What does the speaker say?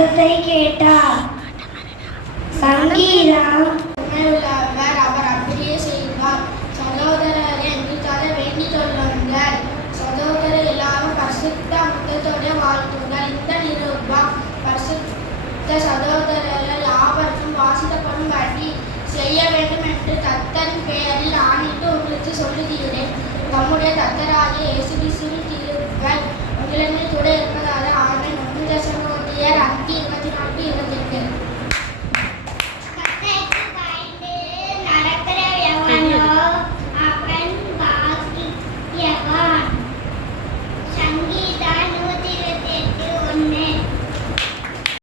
சத்தத்தை கேட்டார். சங்கீதம் உண்மையுள்ளவர், அவர் அப்படியே செய்வார். சகோதரர் என்று தர வேண்டி சொல்லுங்கள். சகோதரர் எல்லாரும் பரிசுத்த முத்தத்தோடு வாழ்த்துங்கள். இந்த நிருபம் பரிசுத்த சகோதரர்கள் யாவருக்கும் வாசிக்கப்படும்படி செய்ய வேண்டும் என்று கர்த்தரின் பெயரில் ஆணையிட்டு உங்களுக்கு சொல்லுகிறேன். நம்முடைய கர்த்தராகிய இயேசு கிறிஸ்துவின்